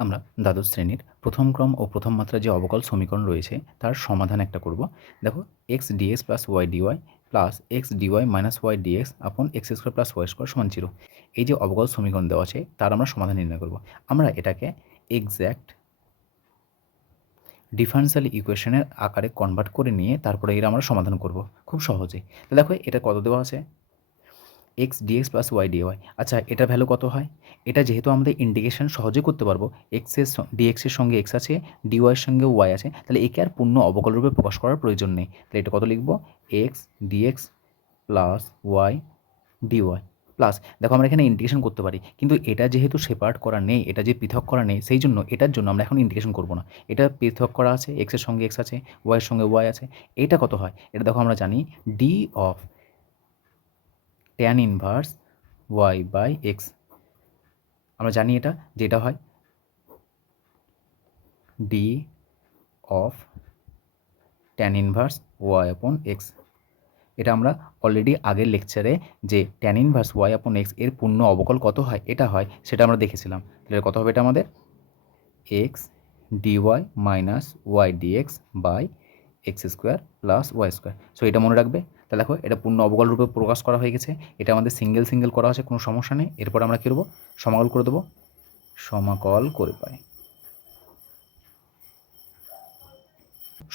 আমরা দ্বাদশ শ্রেণির প্রথম ক্রম ও প্রথম মাত্রার যে অবকল সমীকরণ রয়েছে, তার সমাধান একটা করব। দেখো X DX plus Y DY plus X DY minus Y DX upon X square plus Y square সমান জিরো এই যে অবকল সমীকরণ দেওয়া আছে, তার আমরা সমাধান নির্ণয় করব। আমরা এটাকে এক্স্যাক্ট ডিফারেন্সিয়াল ইকুয়েশনের আকারে কনভার্ট করে নিয়ে তারপরে এর আমরা সমাধান করব, খুব সহজেই। তো দেখো, এটা কত দেওয়া আছে? X DX plus Y DY আচ্ছা এটা ভ্যালু কত হয়? এটা যেহেতু আমাদের ইন্ডিকেশন সহজে করতে পারব এক্সের ডিএক্সের সঙ্গে এক্স আছে ডিওয়াইয়ের সঙ্গে ওয়াই আছে, তাহলে একে আর পূর্ণ অবকল রূপে প্রকাশ করার প্রয়োজন নেই। তাহলে এটা কত লিখব? X DX plus Y DY plus দেখো, আমরা এখানে ইন্ডিকেশন করতে পারি, কিন্তু এটা যেহেতু সেপারেট করা নেই, এটা যে পৃথক করা নেই, সেই জন্য এটার জন্য আমরা এখন ইন্ডিকেশন করব না। এটা পৃথক করা আছে এক্সের সঙ্গে এক্স আছে ওয়াইয়ের সঙ্গে ওয়াই আছে, এটা কত হয়? এটা দেখো, আমরা জানি D of tan inverse Y by X আমরা জানি এটা, যেটা হয় D of tan inverse Y upon X এটা আমরা অলরেডি আগের লেকচারে যে ট্যান ইনভার্স ওয়াই আপন এক্সের পূর্ণ অবকল কত হয়, এটা হয়, সেটা আমরা দেখেছিলাম। তাহলে কত হবে এটা আমাদের? X DY minus Y DX by X square plus Y square so এটা মনে রাখবে? তাহলে দেখো, এটা পূর্ণ অবকল রূপে প্রকাশ করা হয়ে গেছে। এটা আমাদের সিঙ্গেল সিঙ্গেল করা আছে, কোনো সমস্যা নেই। এরপর আমরা কী করব? সমাকল করে দেবো। সমাকল করে পাই।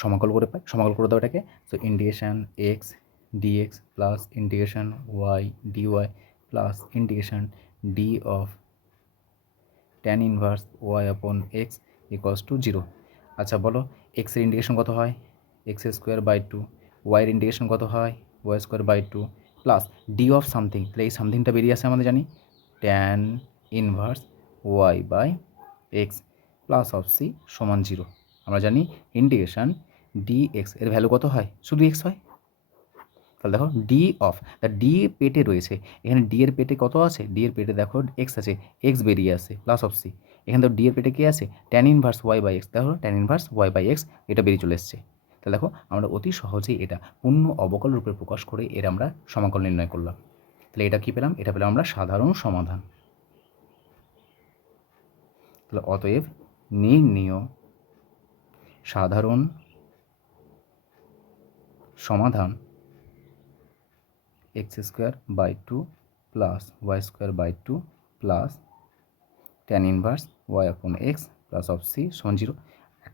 সমাকল করে পাই। সমাকল করে দেবো এটাকে। So integration X DX plus integration Y DY plus integration D of tan inverse Y upon X equals to zero আচ্ছা বলো এক্সের ইন্ডিকেশন কত হয়? এক্স স্কোয়ার বাই টু ওয়াইয়ের ইন্ডিকেশন কত হয়? Y square by two plus D of something তাহলে এই সামথিংটা বেরিয়ে আসে আমাদের জানি? Tan inverse Y by X plus of C সমান জিরো আমরা জানি ইন্ডিকেশান ডি এক্সের ভ্যালু কত হয়? শুধু এক্স হয়? তাহলে দেখো ডি অফ তা ডি পেটে রয়েছে। এখানে ডি এর পেটে কত আছে? ডি এর পেটে দেখো এক্স আছে। এক্স বেরিয়ে আসে প্লাস অফ সি এখানে তো ডি এর পেটে কে আছে? Tan inverse Y by X দেখো tan inverse Y by X এটা বেরিয়ে চলে এসছে। তাহলে দেখো, আমরা অতি সহজেই এটা পূর্ণ অবকল রূপে প্রকাশ করে এর আমরা সমাকল নির্ণয় করলাম। তাহলে এটা কি পেলাম? এটা পেলাম আমরা সাধারণ সমাধান। তাহলে অতএব নির্ণীয় সাধারণ সমাধান X square by two plus Y square by two plus tan inverse Y upon X plus of C সমান জিরো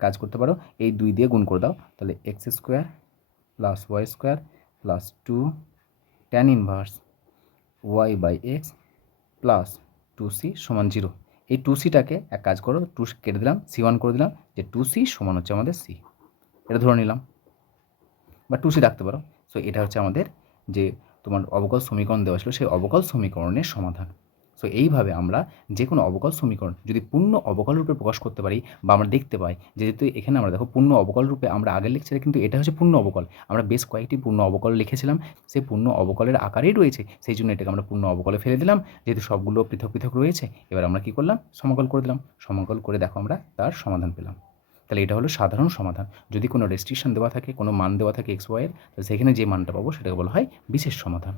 কাজ করতে পারো, এই দুই দিয়ে গুণ করে দাও। তাহলে X square plus Y square plus two tan inverse Y by X plus two C সমান জিরো এই টু সিটাকে এক কাজ করো টু কেটে দিলাম সি ওয়ান করে দিলাম, যে টু সি সমান হচ্ছে আমাদের সি এটা ধরে নিলাম। বা টু সি রাখতে পারো। সো এটা হচ্ছে আমাদের যে তোমার অবকল সমীকরণ দেওয়া ছিল, সেই অবকল সমীকরণের সমাধান। সো এইভাবে আমরা যে কোনো অবকল সমীকরণ যদি পূর্ণ অবকল রূপে প্রকাশ করতে পারি বা আমরা দেখতে পাই যেহেতু এখানে আমরা দেখো পূর্ণ অবকল রূপে আমরা আগের লেকচারে কিন্তু এটা হচ্ছে পূর্ণ অবকল। আমরা বেশ কয়েকটি পূর্ণ অবকল লিখেছিলাম, সেই পূর্ণ অবকলের আকারেই রয়েছে। সেই জন্য এটাকে আমরা পূর্ণ অবকলে ফেলে দিলাম। যেহেতু সবগুলো পৃথক পৃথক রয়েছে, এবার আমরা কী করলাম? সমাকল করে দিলাম। সমাকল করে দেখো আমরা তার সমাধান পেলাম। তাহলে এটা হলো সাধারণ সমাধান। যদি কোনো রেস্ট্রিকশন দেওয়া থাকে, কোনো মান দেওয়া থাকে এক্স ওয়াইয়ের তাহলে সেখানে যে মানটা পাবো সেটাকে বলা হয় বিশেষ সমাধান।